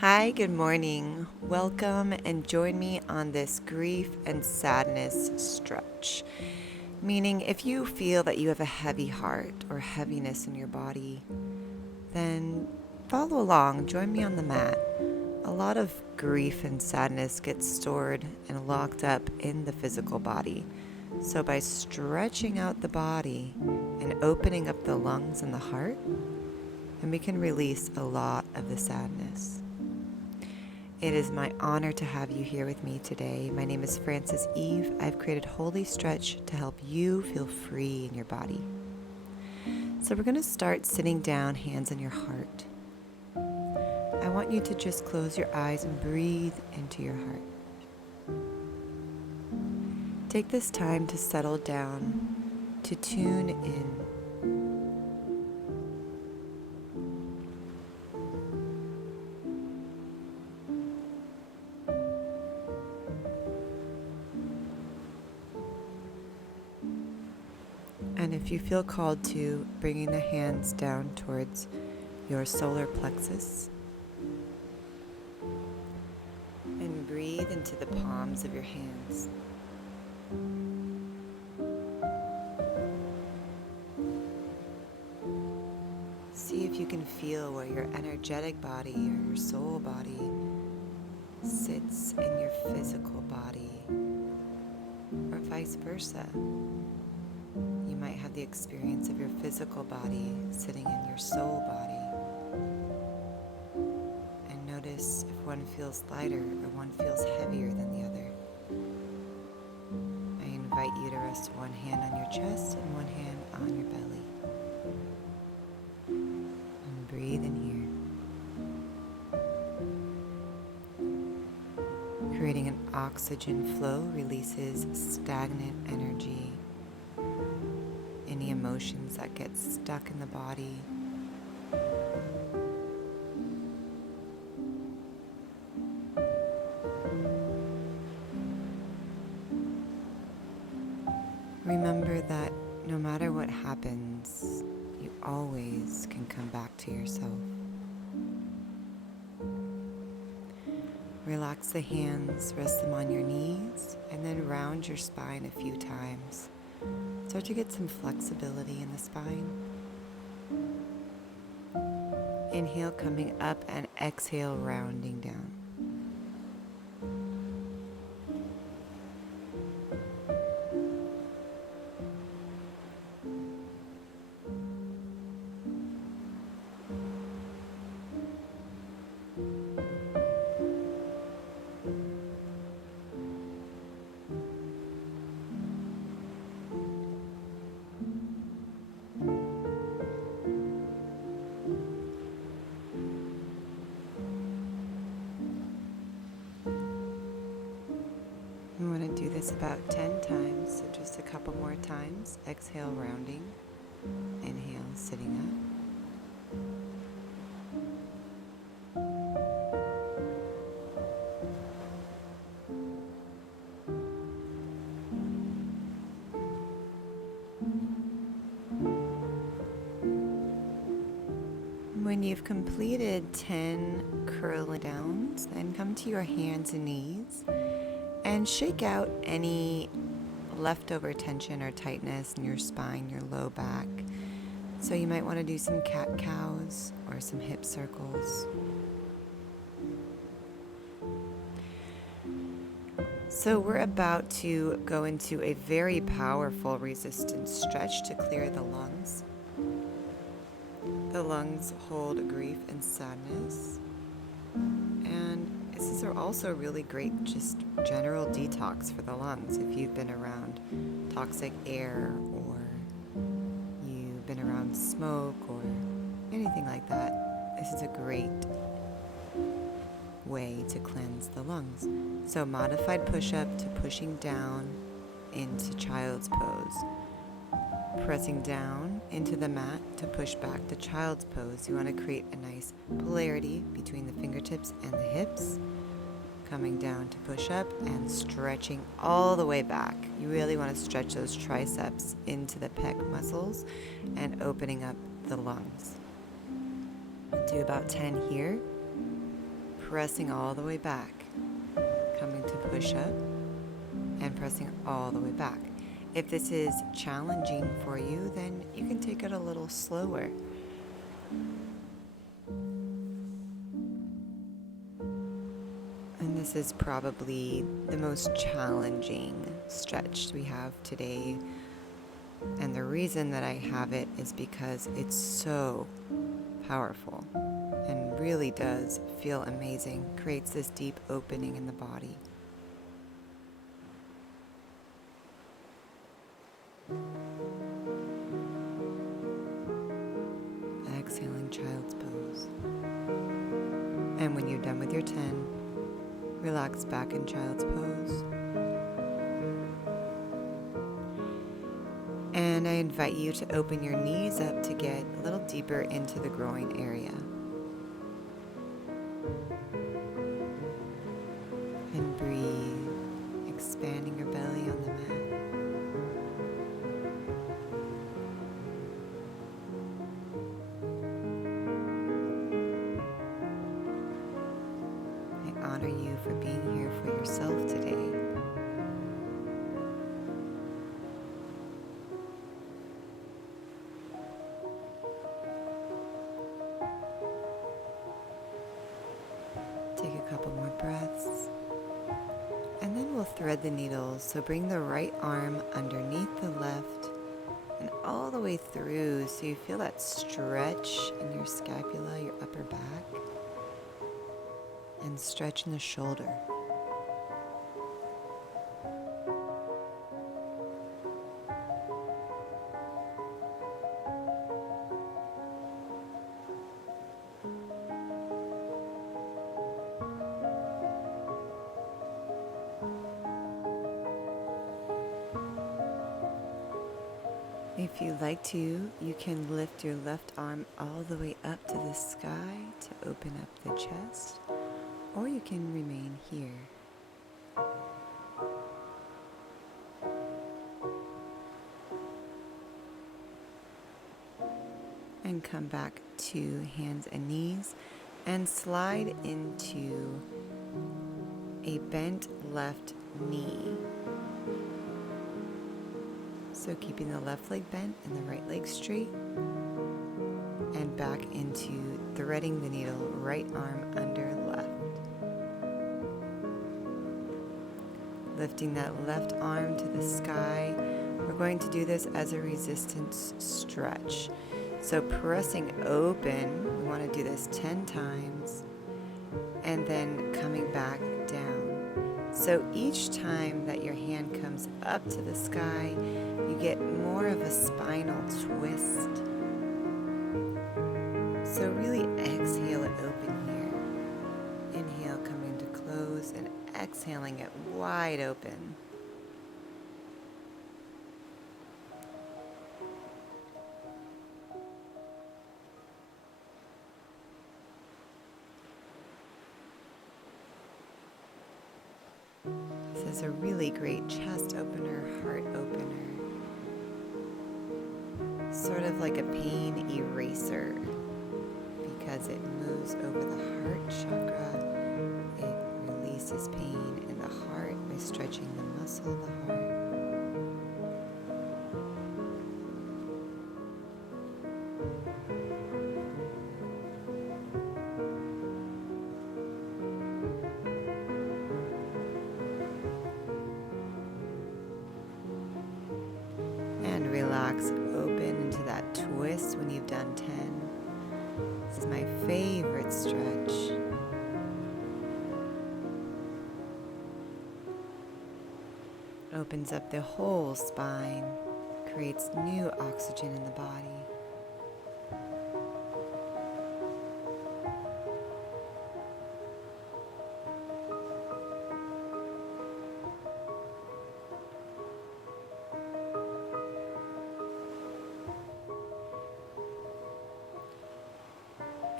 Hi, good morning. Welcome and join me on this grief and sadness stretch. Meaning, if you feel that you have a heavy heart or heaviness in your body, then follow along. Join me on the mat. A lot of grief and sadness gets stored and locked up in the physical body. So, by stretching out the body and opening up the lungs and the heart, and we can release a lot of the sadness. It is my honor to have you here with me today. My name is Frances Eve. I've created Holy Stretch to help you feel free in your body. So we're going to start sitting down, hands on your heart. I want you to just close your eyes and breathe into your heart. Take this time to settle down, to tune in. And if you feel called to, bringing the hands down towards your solar plexus. And breathe into the palms of your hands. See if you can feel where your energetic body or your soul body sits in your physical body, or vice versa. You might have the experience of your physical body sitting in your soul body. And notice if one feels lighter or one feels heavier than the other. I invite you to rest one hand on your chest and one hand on your belly. And breathe in here. Creating an oxygen flow releases stagnant energy. Any emotions that get stuck in the body. Remember that no matter what happens, you always can come back to yourself. Relax the hands, rest them on your knees, and then round your spine a few times. Start to get some flexibility in the spine. Inhale coming up and exhale rounding down. We want to do this about 10 times, so just a couple more times. Exhale, rounding. Inhale, sitting up. When you've completed 10 curling downs, then come to your hands and knees and shake out any leftover tension or tightness in your spine, your low back. So you might want to do some cat-cows or some hip circles. So we're about to go into a very powerful resistance stretch to clear the lungs. The lungs hold grief and sadness. And this is also really great just general detox for the lungs. If you've been around toxic air or you've been around smoke or anything like that, this is a great way to cleanse the lungs. So modified push-up to pushing down into child's pose. Pressing down into the mat to push back to child's pose. You want to create a nice polarity between the fingertips and the hips. Coming down to push up and stretching all the way back. You really want to stretch those triceps into the pec muscles and opening up the lungs. Do about 10 here. pressing all the way back, coming to push up and pressing all the way back. If this is challenging for you, then you can take it a little slower. And this is probably the most challenging stretch we have today. And the reason that I have it is because it's so powerful and really does feel amazing. Creates this deep opening in the body. Exhaling child's pose. And when you're done with your 10, relax back in child's pose. And I invite you to open your knees up to get a little deeper into the groin area. And breathe, expanding your belly on the mat. I honor you for being here for yourself today. Take a couple more breaths, and then we'll thread the needles. So bring the right arm underneath the left and all the way through so you feel that stretch in your scapula, your upper back, and stretch in the shoulder. If you'd like to, you can lift your left arm all the way up to the sky to open up the chest, or you can remain here. And come back to hands and knees and slide into a bent left knee. So keeping the left leg bent and the right leg straight, and back into threading the needle, right arm under left. Lifting that left arm to the sky. We're going to do this as a resistance stretch. So pressing open, we want to do this 10 times, and then coming back down. So each time that your hand comes up to the sky, you get more of a spinal twist. So really exhale it open here. Inhale, coming to close, and exhaling it wide open. This is a really great chest opener, heart opener. Sort of like a pain eraser, because it moves over the heart chakra. It releases pain in the heart by stretching the muscle of the heart. Relax, open into that twist when you've done 10. This is my favorite stretch. Opens up the whole spine, creates new oxygen in the body.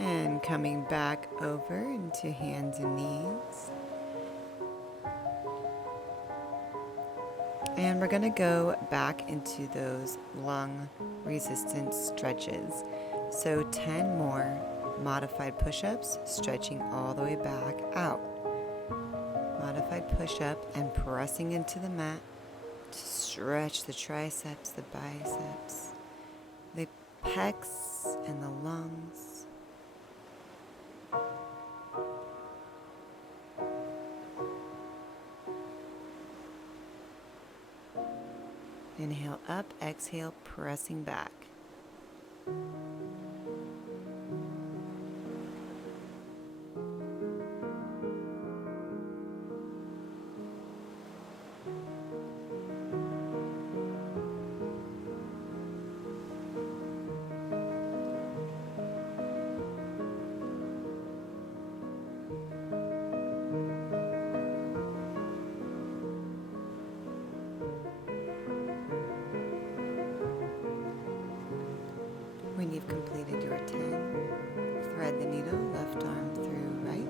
And coming back over into hands and knees. And we're going to go back into those lung resistance stretches. So 10 more. Modified push-ups, stretching all the way back out. Modified push-up and pressing into the mat to stretch the triceps, the biceps, the pecs, and the lungs. Inhale up, exhale, pressing back. When you've completed your 10, thread the needle, left arm through right,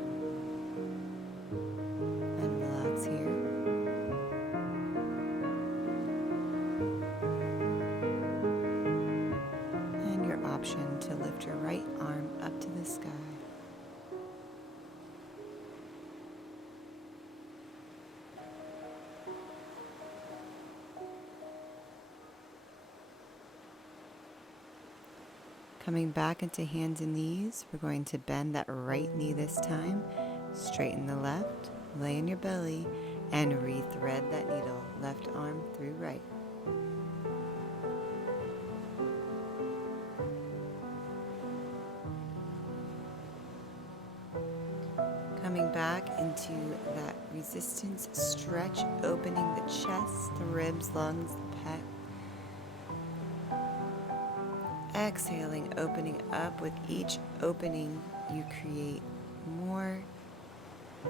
and relax here. And your option to lift your right arm up to the sky. Coming back into hands and knees, we're going to bend that right knee this time, straighten the left, lay in your belly, and rethread that needle, left arm through right. Coming back into that resistance stretch, opening the chest, the ribs, lungs, the pec. Exhaling, opening up. With each opening, you create more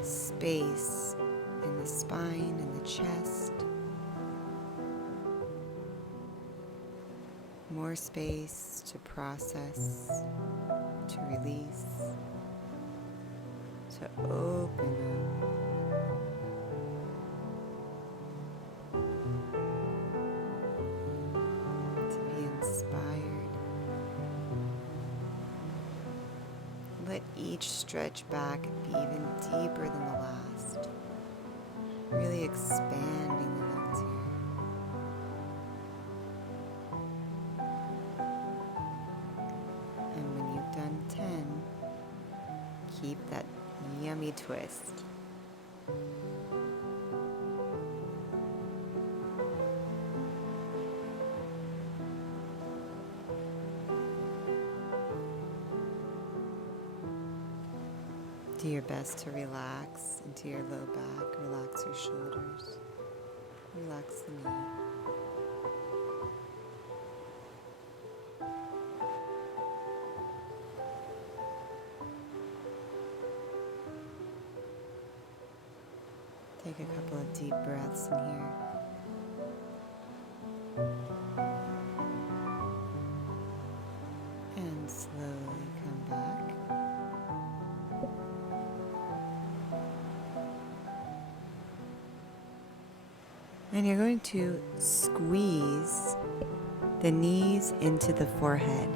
space in the spine and the chest. More space to process, to release, to open up. To be inspired. Let each stretch back be even deeper than the last, really expanding the lungs here. And when you've done 10, keep that yummy twist. Do your best to relax into your low back, relax your shoulders, relax the knee. Take a couple of deep breaths in here. And slowly come back. And you're going to squeeze the knees into the forehead.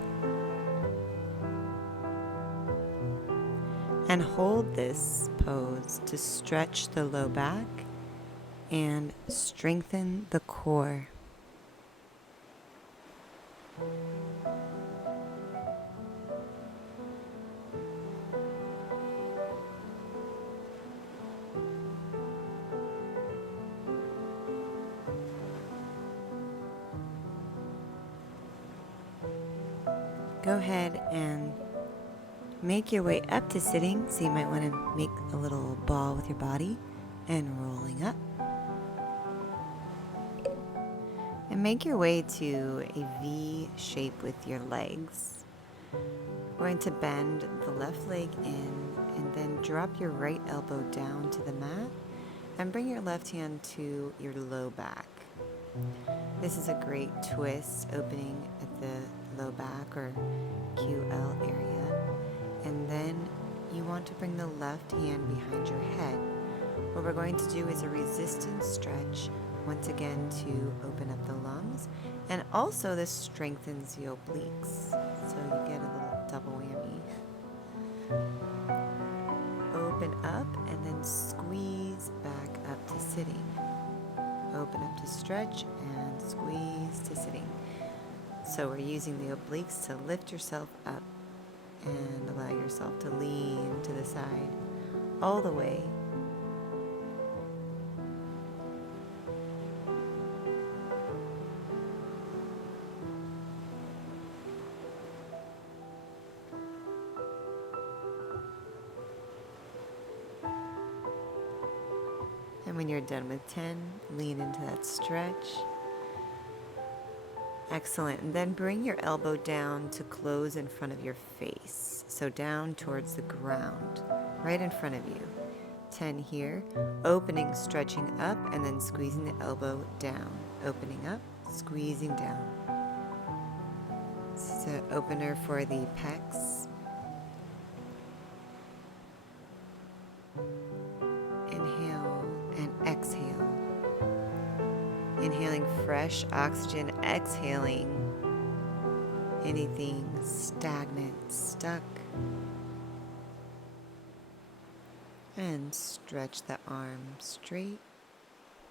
And hold this pose to stretch the low back and strengthen the core. Go ahead and make your way up to sitting, so you might want to make a little ball with your body and rolling up. And make your way to a V shape with your legs. We're going to bend the left leg in and then drop your right elbow down to the mat and bring your left hand to your low back. This is a great twist, opening at the low back or QL area. And then you want to bring the left hand behind your head. What we're going to do is a resistance stretch, once again to open up the lungs. And also this strengthens the obliques, so you get a little double whammy. Open up and then squeeze back up to sitting. Open up to stretch and squeeze to sitting. So we're using the obliques to lift yourself up and allow yourself to lean to the side all the way. And when you're done with 10, lean into that stretch. Excellent. And then bring your elbow down to close in front of your face. So down towards the ground, right in front of you. 10 here. Opening, stretching up, and then squeezing the elbow down. Opening up, squeezing down. This is an opener for the pecs. Inhale and exhale. Inhaling fresh oxygen, exhaling anything stagnant, stuck. And stretch the arm straight.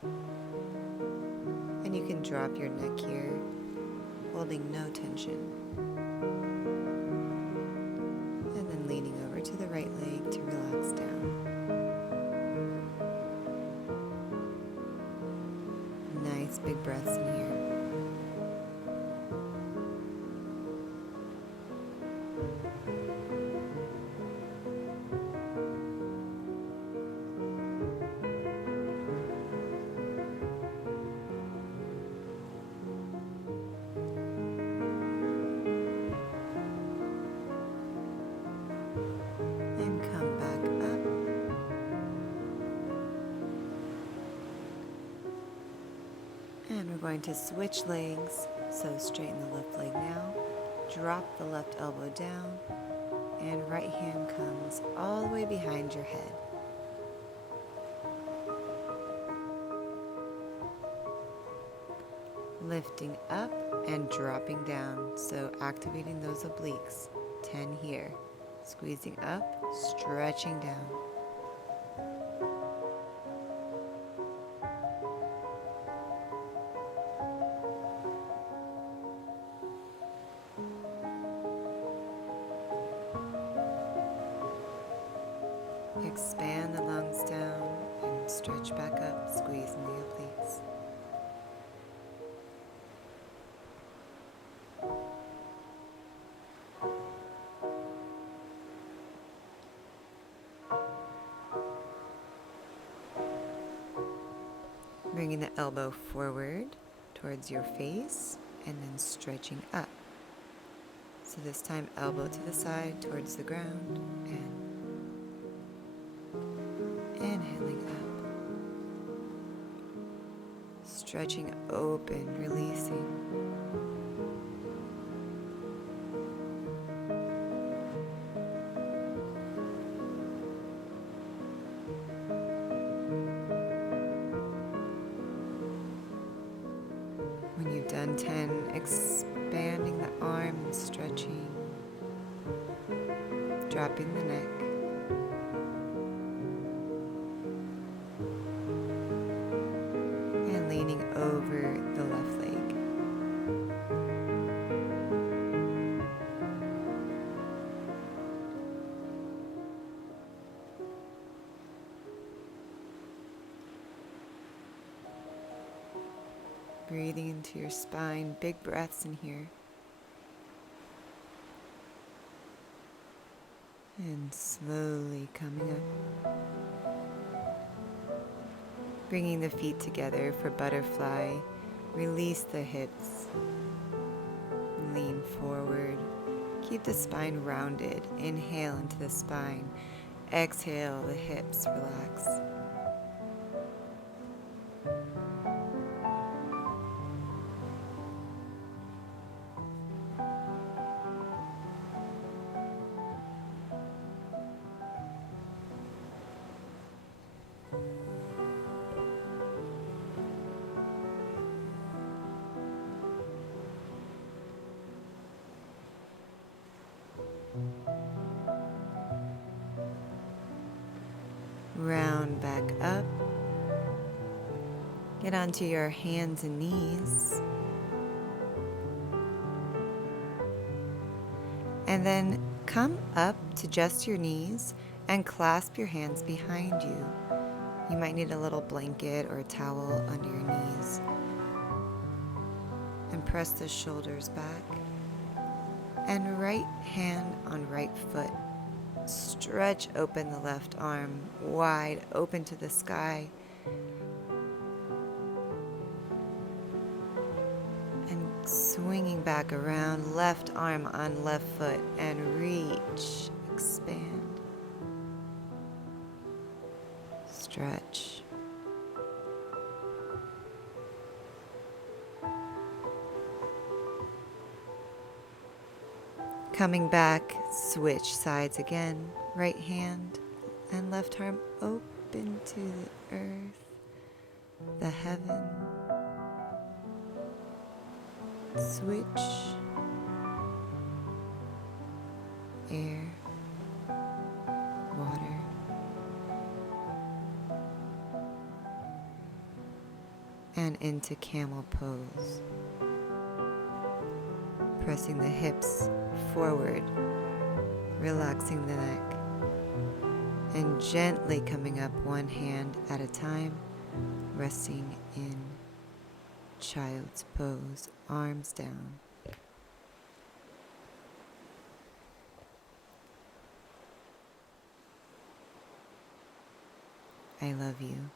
And you can drop your neck here, holding no tension. And then leaning over to the right leg to relax down. Nice big breaths in here. And come back up. And we're going to switch legs. So straighten the left leg now. Drop the left elbow down. And right hand comes all the way behind your head. Lifting up and dropping down. So activating those obliques. 10 here. Squeezing up, stretching down. Expand the lungs down and stretch back up, squeezing the obliques. Bringing the elbow forward towards your face and then stretching up. So this time elbow to the side towards the ground and inhaling up. Stretching open, releasing. When you've done 10, expanding the arm and stretching, dropping the neck. And leaning over the left leg. Breathing into your spine, big breaths in here. And slowly coming up. Bringing the feet together for butterfly. Release the hips. Lean forward. Keep the spine rounded. Inhale into the spine. Exhale, the hips relax. Round back up. Get onto your hands and knees. And then come up to just your knees and clasp your hands behind you. You might need a little blanket or a towel under your knees. And press the shoulders back. And right hand on right foot. Stretch open the left arm, wide open to the sky. And swinging back around, left arm on left foot, and reach, expand, stretch. Coming back, switch sides again. Right hand and left arm open to the earth, the heaven. Switch. Air. Water. And into camel pose. Pressing the hips forward, relaxing the neck, and gently coming up one hand at a time, resting in child's pose, arms down. I love you.